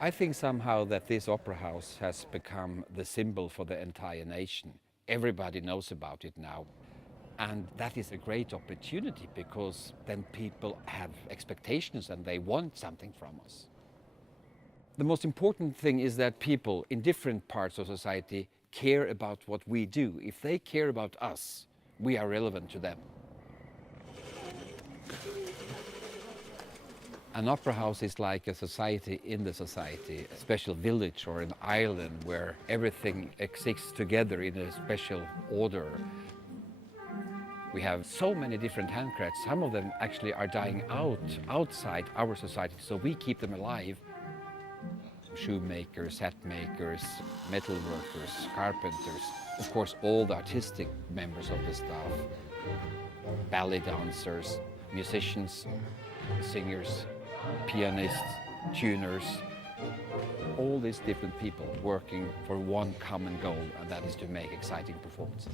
I think somehow that this opera house has become the symbol for the entire nation. Everybody knows about it now. And that is a great opportunity because then people have expectations and they want something from us. The most important thing is that people in different parts of society care about what we do. If they care about us, we are relevant to them. An opera house is like a society in the society, a special village or an island where everything exists together in a special order. We have so many different handcrafts. Some of them actually are dying out outside our society, so we keep them alive. Shoemakers, hat makers, metal workers, carpenters, of course all the artistic members of the staff, ballet dancers, musicians, singers, pianists, tuners, all these different people working for one common goal, and that is to make exciting performances.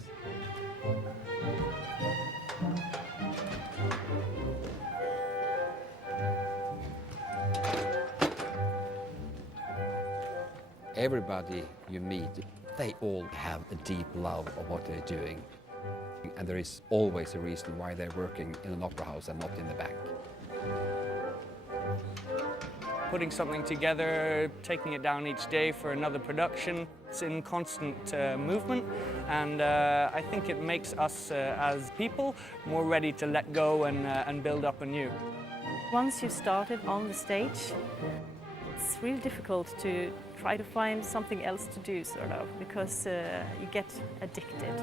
Everybody you meet, they all have a deep love of what they're doing. And there is always a reason why they're working in an opera house and not in the back. Putting something together, taking it down each day for another production, it's in constant movement, and I think it makes us as people more ready to let go and build up anew. Once you've started on the stage, it's really difficult to try to find something else to do, sort of, because you get addicted.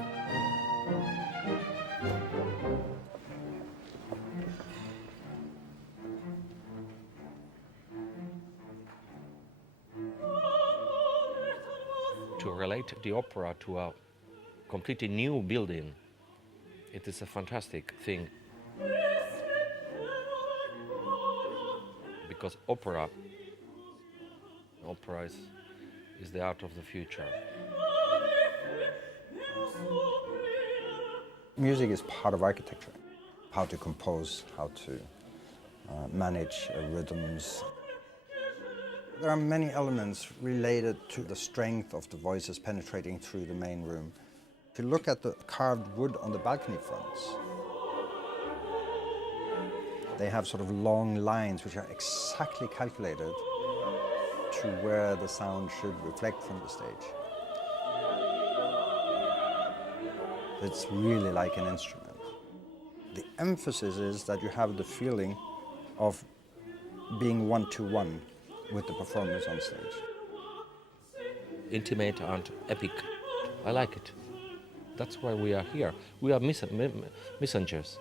To relate the opera to a completely new building, it is a fantastic thing. Because opera is the art of the future. Music is part of architecture. How to compose, how to manage rhythms. There are many elements related to the strength of the voices penetrating through the main room. If you look at the carved wood on the balcony fronts, they have sort of long lines which are exactly calculated to where the sound should reflect from the stage. It's really like an instrument. The emphasis is that you have the feeling of being one-to-one with the performance on stage. Intimate and epic. I like it. That's why we are here. We are messengers.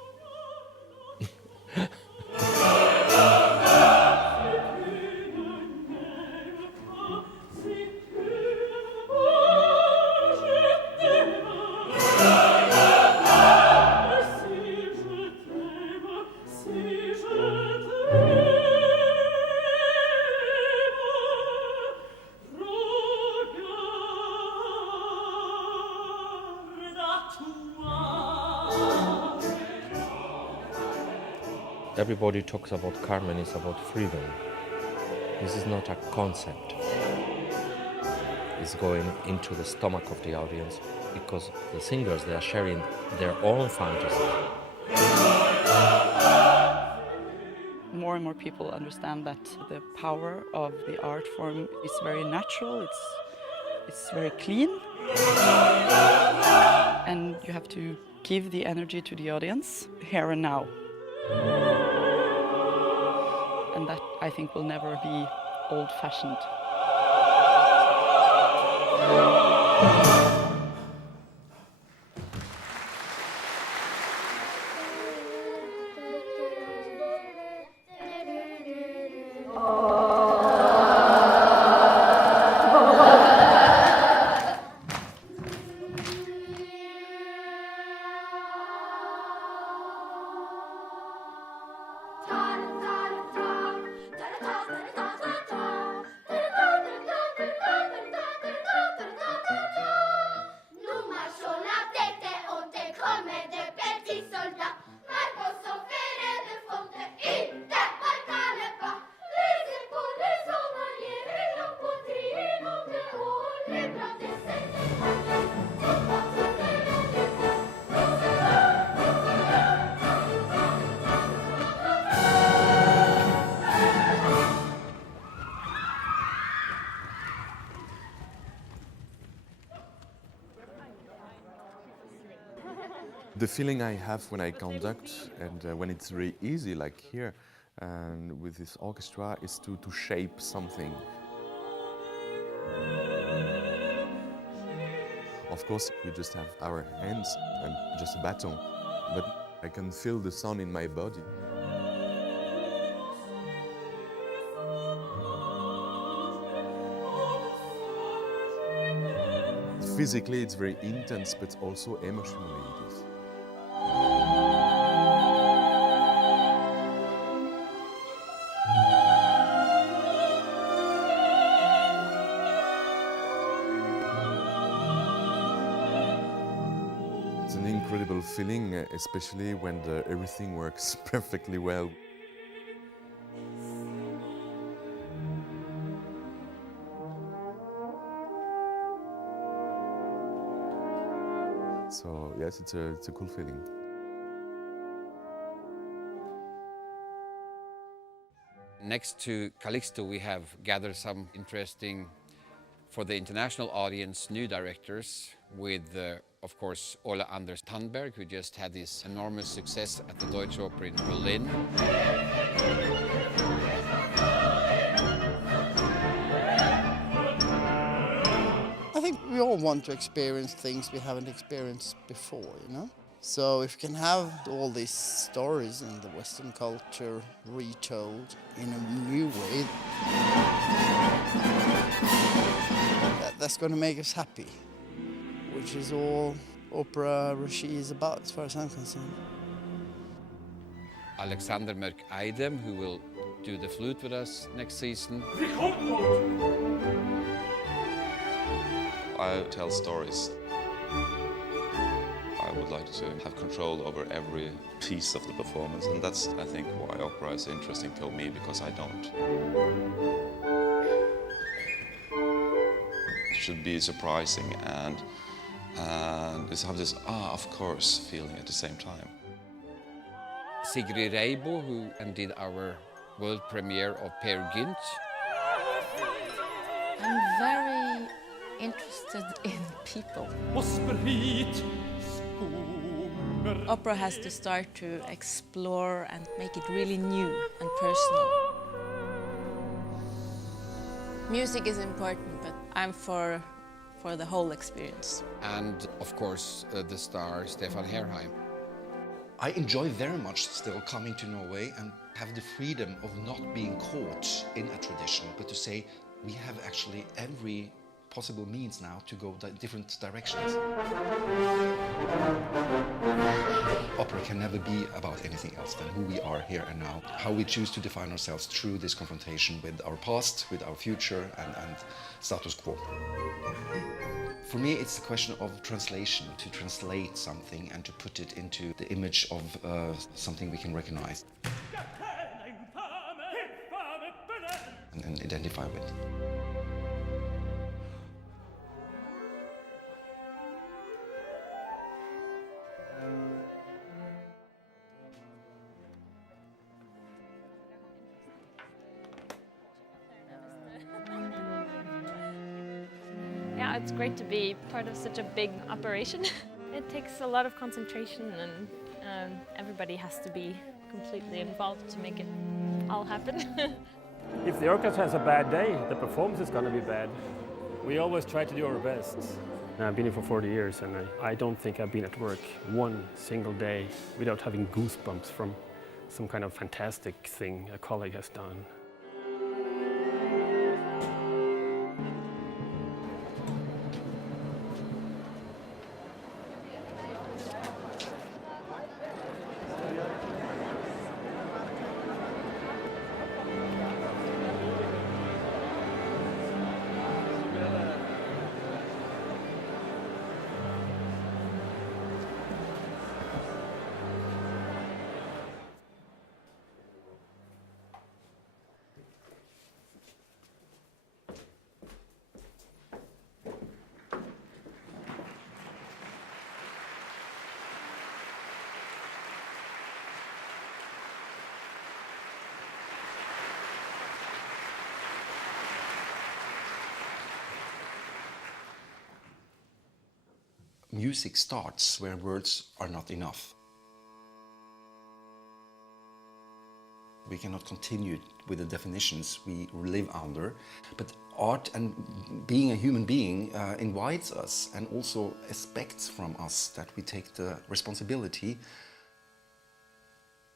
Everybody talks about Carmen is about freedom. This is not a concept. It's going into the stomach of the audience because the singers, they are sharing their own fantasy. More and more people understand that the power of the art form is very natural, it's very clean. And you have to give the energy to the audience here and now. And that, I think, will never be old-fashioned. Inte, barka le pas, laissez The feeling I have when I conduct and when it's very easy, like here, and with this orchestra, is to shape something. Of course, we just have our hands and just a baton, but I can feel the sound in my body. Physically, it's very intense, but also emotionally it is. It's an incredible feeling, especially when everything works perfectly well. So yes, it's a cool feeling. Next to Calixto, we have gathered some interesting, for the international audience, new directors with, of course, Ole Anders Tandberg, who just had this enormous success at the Deutsche Oper in Berlin. I think we all want to experience things we haven't experienced before, you know? So if you can have all these stories in the Western culture retold in a new way, that's going to make us happy, which is all opera regie is about, as far as I'm concerned. Alexander Mørk-Eidem, who will do the flute with us next season. I tell stories. I would like to have control over every piece of the performance, and that's, I think, why opera is interesting for me, because I don't. It should be surprising and have this of course feeling at the same time. Sigrid Reibo, who did our world premiere of Peer Gynt. I'm very interested in people. Opera has to start to explore and make it really new and personal. Music is important, but I'm for the whole experience. And, of course, the star Stefan Herheim. I enjoy very much still coming to Norway and have the freedom of not being caught in a tradition, but to say we have actually every possible means now to go different directions. Opera can never be about anything else than who we are here and now, how we choose to define ourselves through this confrontation with our past, with our future and status quo. For me, it's a question of translation, to translate something and to put it into the image of something we can recognize and identify with. Yeah, it's great to be part of such a big operation. It takes a lot of concentration and everybody has to be completely involved to make it all happen. If the orchestra has a bad day, the performance is going to be bad. We always try to do our best. I've been here for 40 years and I don't think I've been at work one single day without having goosebumps from some kind of fantastic thing a colleague has done. music starts where words are not enough. We cannot continue with the definitions we live under, but art and being a human being invites us and also expects from us that we take the responsibility.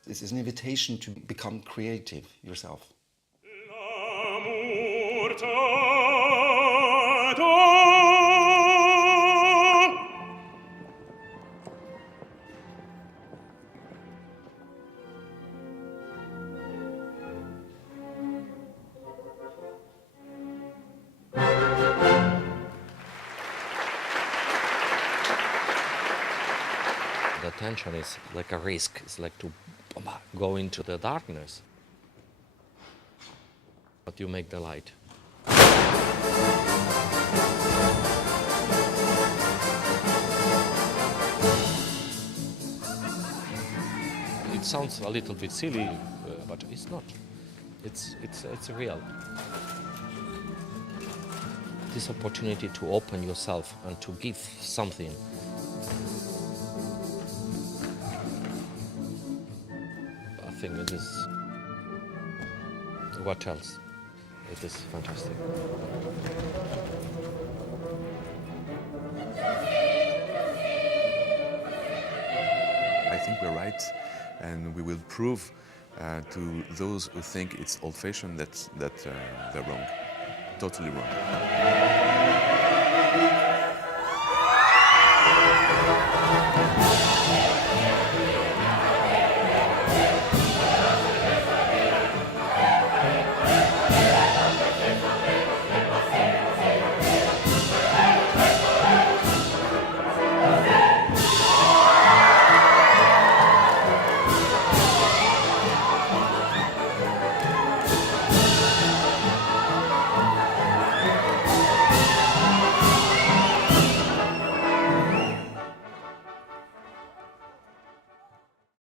This is an invitation to become creative yourself. The tension is like a risk. It's like to go into the darkness. But you make the light. It sounds a little bit silly, but it's not. It's real. This opportunity to open yourself and to give something. I think it is. What else? It is fantastic. I think we're right, and we will prove to those who think it's old-fashioned that they're wrong, totally wrong.